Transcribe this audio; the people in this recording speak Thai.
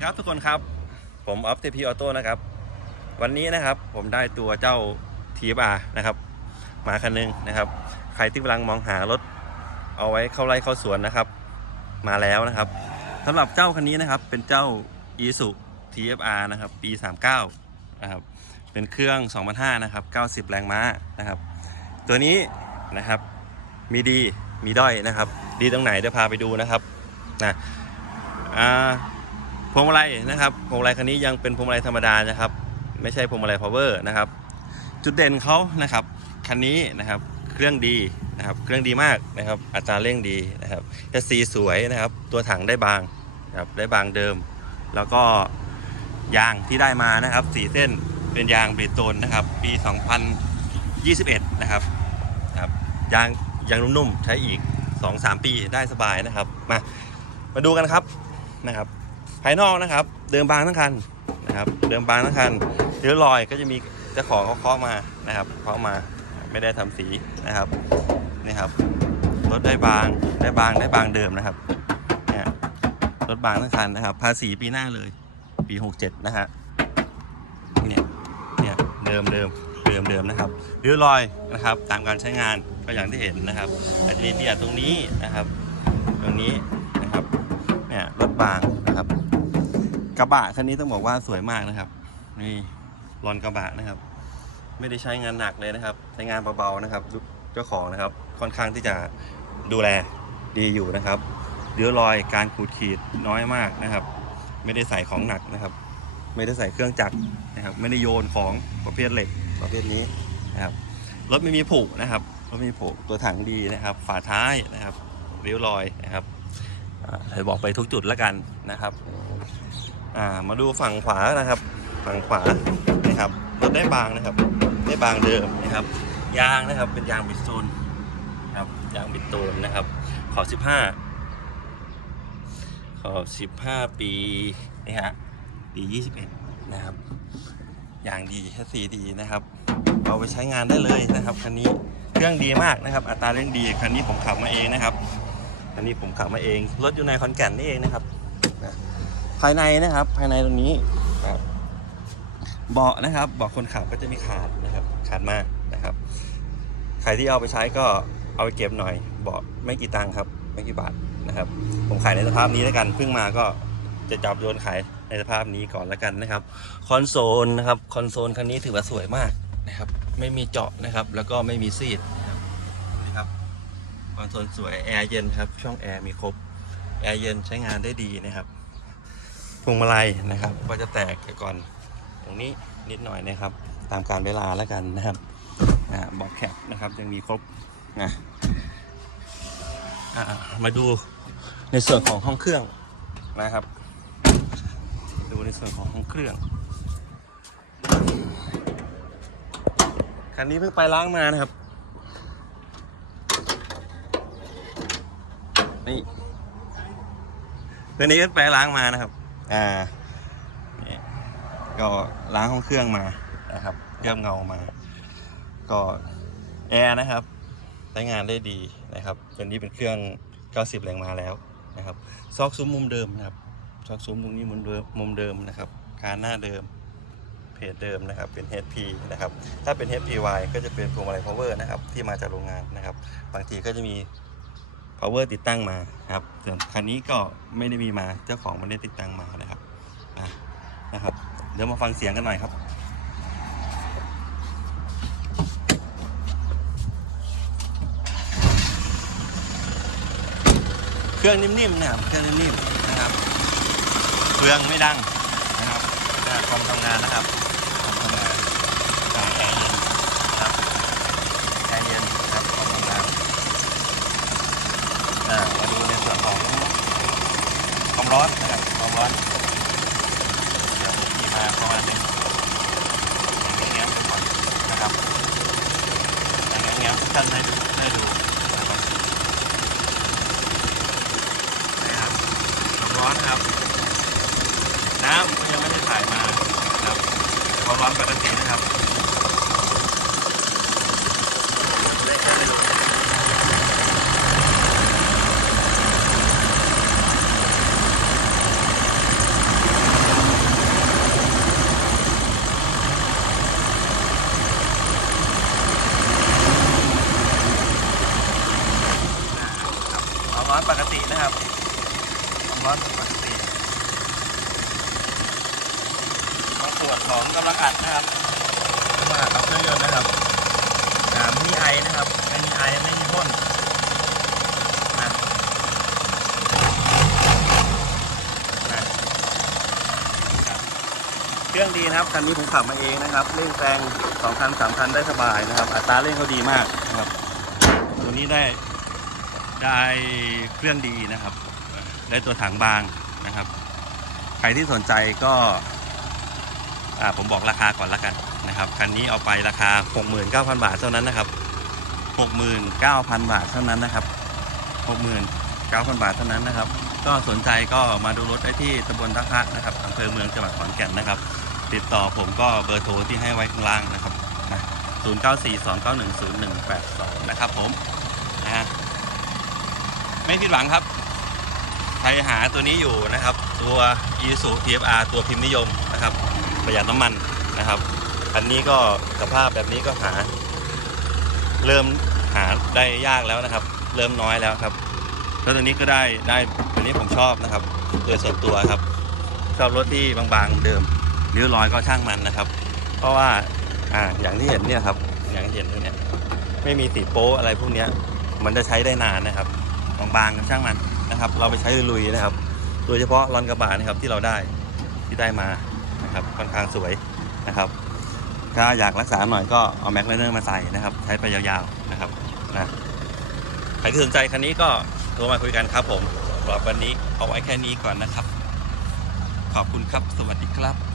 ดีครับทุกคนครับ ผมออฟเทพีออโต้นะครับ วันนี้นะครับผมได้ตัวเจ้าทีบานะครับ มาคันหนึงนะครับ ใครที่กำลังมองหารถ เอาไว้เข้าไร่เข้าสวนนะครับ มาแล้วนะครับสำหรับเจ้าคันนี้นะครับ เป็นเจ้า i s u TFR นะครับปี 39นะครับเป็นเครื่อง 2005นะครับ 90 แรงม้านะครับ ตัวนี้นะครับมีดีมีด้อยนะครับ ดีตรงไหนเดี๋ยวพาไปดูนะครับนะอ่า พวงมาลัยนะครับพวงมาลัยคันนี้ยังเป็นพวงมาลัยธรรมดานะครับ ไม่ใช่พวงมาลัย power นะครับ จุดเด่นเขานะครับคันนี้นะครับเครื่องดีนะครับเครื่องดีมากนะครับอัตราเร่งดีนะครับแคสซีสวยนะครับ ตัวถังได้บางนะครับได้บางเดิม แล้วก็ยางที่ได้มานะครับสีเส้นเป็นยางบริโตนนะครับ ปี 2021 นะครับครับยางยางนุ่มๆใช้อีก 2-3 ปีได้สบายนะครับ มามาดูกันครับนะครับ ภายนอกนะครับ เดิมบางทั้งคันนะครับ เดิมบางทั้งคันเดี๋ยวรอยก็จะมีเจ้าของเขาเคาะมานะครับเคาะมาไม่ได้ทำสีนะครับนี่ครับรถได้บางได้บางได้บางเดิมนะครับเนี่ยรถบางทั้งคันนะครับ ภาษีปีหน้าเลย ปี 67 นะฮะเนี่ยเนี่ยเดิมเดิมเดิมเดิมนะครับริ้วรอยนะครับ ตามการใช้งานก็อย่างที่เห็นนะครับ อาจจะมีเตียตรงนี้นะครับ ตรงนี้นะครับเนี่ยรถบาง กระบะคันนี้ต้องบอกว่าสวยมากนะครับ นี่รอนกระบะนะครับ ไม่ได้ใช้งานหนักเลยนะครับ ใช้งานเบาๆนะครับเจ้าของนะครับ ค่อนข้างที่จะดูแลดีอยู่นะครับเดือรอยการขูดขีดน้อยมากนะครับ ไม่ได้ใส่ของหนักนะครับ ไม่ได้ใส่เครื่องจักรนะครับ ไม่ได้โยนของประเภทเหล็กประเภทนี้นะครับรถไม่มีผุนะครับรถไม่มีผุตัวถังดีนะครับ ฝาท้ายนะครับริ้วรอยนะครับเลยบอกไปทุกจุดแล้วกันนะครับ อ่ามาดูฝั่งขวานะครับ ฝั่งขวานะครับรถได้บางนะครับ ได้บางเดิมนะครับ ยางนะครับเป็นยางบิดโซนครับยางบิดโตนนะครับ ขอบ15 ขอบ15 ปีนี่ฮะปี 21 นะครับ อย่างดีแค่สีดีนะครับ เอาไปใช้งานได้เลยนะครับคันนี้เครื่องดีมากนะครับ อัตราเร่งดีคันนี้ผมขับมาเองนะครับคันนี้ผมขับมาเองรถอยู่ในคอนแก่นนี่เองนะครับนะ ภายในนะครับ ภายในตรงนี้นะครับเบาะนะครับเบาะคนขับก็จะมีขาดนะครับ ขาดมากนะครับ ใครที่เอาไปใช้ก็เอาไปเก็บหน่อยเบาะไม่กี่ตังค์ครับ ไม่กี่บาทนะครับ ผมขายในสภาพนี้แล้วกันเพิ่งมาก็จะจับโยนขายในสภาพนี้ก่อนแล้วกันนะครับคอนโซลนะครับคอนโซลคันนี้ถือว่าสวยมากนะครับ ไม่มีเจาะนะครับ แล้วก็ไม่มีซีดนะครับนี่ครับคอนโซลสวยแอร์เย็นครับช่องแอร์มีครบแอร์เย็นใช้งานได้ดีนะครับ พวงมาลัยนะครับ ก็จะแตกก่อน ตรงนี้นิดหน่อยนะครับ ตามการเวลาแล้วกันนะครับบอกแคปนะครับยังมีครบนะมาดูในส่วนของห้องเครื่องนะครับ ดูในส่วนของห้องเครื่องคันนี้เพิ่งไปล้างมานะครับนี่ตัวนี้ก็ไปล้างมานะครับ อ่าก็ล้างห้องเครื่องมานะครับ เคลือบเงามา ก็แอร์นะครับใช้งานได้ดีนะครับตัวนี้เป็นเครื่อง 90 แรงมาแล้วนะครับ ซอกซุ้มมุมเดิมนะครับ ซอกซุ้มตรงนี้มุมเดิมมุมเดิมนะครับการหน้าเดิม เพจเดิมนะครับ เป็น HP นะครับ ถ้าเป็น HPY ก็จะเป็นพวงมาลัย power นะครับ ที่มาจากโรงงานนะครับ บางทีก็จะมี power ติดตั้งมาครับส่วนคันนี้ก็ไม่ได้มีมาเจ้าของไม่ได้ติดตั้งมานะครับนะครับ เดี๋ยวมาฟังเสียงกันหน่อยครับเครื่องนิ่มๆนะครับ เครื่องนิ่มๆนะครับ เครื่องไม่ดังนะครับความทำงานนะครับความทำงานอ่าแอร์เย็นนะครับแอร์เย็นนะครับความทำงาน อ่ามาดูในส่วนของความ ร้อนนะครับความร้อนเดี๋ยวมีมาประมาณนึงอย่างเงี้ยไปก่อนนะครับอย่างเงี้ยทุกท่านได้ดูได้ดูนะครับความร้อนครับ น้ำก็ยังไม่ได้ถ่ายมานะครับความร้อนปกตินะครับได้แค่ไม่รู้ น ร้อนปกติบางส่วนของกำลังอัดนะครับมากับเครื่องยนต์นะครับอ่าไม่มีไอนะครับไม่มีไอไม่มีพ่นเครื่องดีนะครับ คันนี้ผมขับมาเองนะครับ เร่งแซงสองคันสามคันได้สบายนะครับ อัตราเร่งเขาดีมากนะครับ ตัวนี้ได้ ได้เครื่องดีนะครับ ได้ตัวถังบางนะครับ ใครที่สนใจก็ผมบอกราคาก่อนละกันนะครับคันนี้เอาไปราคา 69,000 บาทเท่านั้นนะครับ 69,000 บาทเท่านั้นนะครับ 69,000 บาทเท่านั้นนะครับ ก็สนใจก็มาดูรถได้ที่ตำบลทักคะนะครับอำเภอเมืองจังหวัดขอนแก่นนะครับ ติดต่อผมก็เบอร์โทรที่ให้ไว้ข้างล่างนะครับนะ0942910182 นะครับผมนะฮะ ไม่ผิดหวังครับ ใครหาตัวนี้อยู่นะครับ ตัว i s u TFR ตัวพิมพ์นิยมนะครับ ประหยัดน้ำมันนะครับ อันนี้ก็สภาพแบบนี้ก็หา เริ่มหาได้ยากแล้วนะครับ เริ่มน้อยแล้วครับแล้วตัวนี้ก็ได้ได้ตัวนี้ผมชอบนะครับ โดยส่วนตัวครับ ชอบรถที่บางๆเดิมริ้วรอยก็ช่างมันนะครับ เพราะว่าอ่าอย่างที่เห็นเนี่ยครับ อย่างที่เห็นเนี่ยไม่มีสีโป๊อะไรพวกเนี้ย มันจะใช้ได้นานนะครับ บางๆช่างมันนะครับ เราไปใช้ลุยๆนะครับ โดยเฉพาะรอนกระบะนะครับที่เราได้ที่ได้มานะครับค่อนข้างสวยนะครับ ถ้าอยากรักษาหน่อยก็เอาแม็กไลเนอร์มาใส่นะครับ ใช้ไปยาวๆนะครับนะใครที่สนใจคันนี้ก็โทรมาคุยกันครับผมสำหรับวันนี้เอาไว้แค่นี้ก่อนนะครับ ขอบคุณครับสวัสดีครับ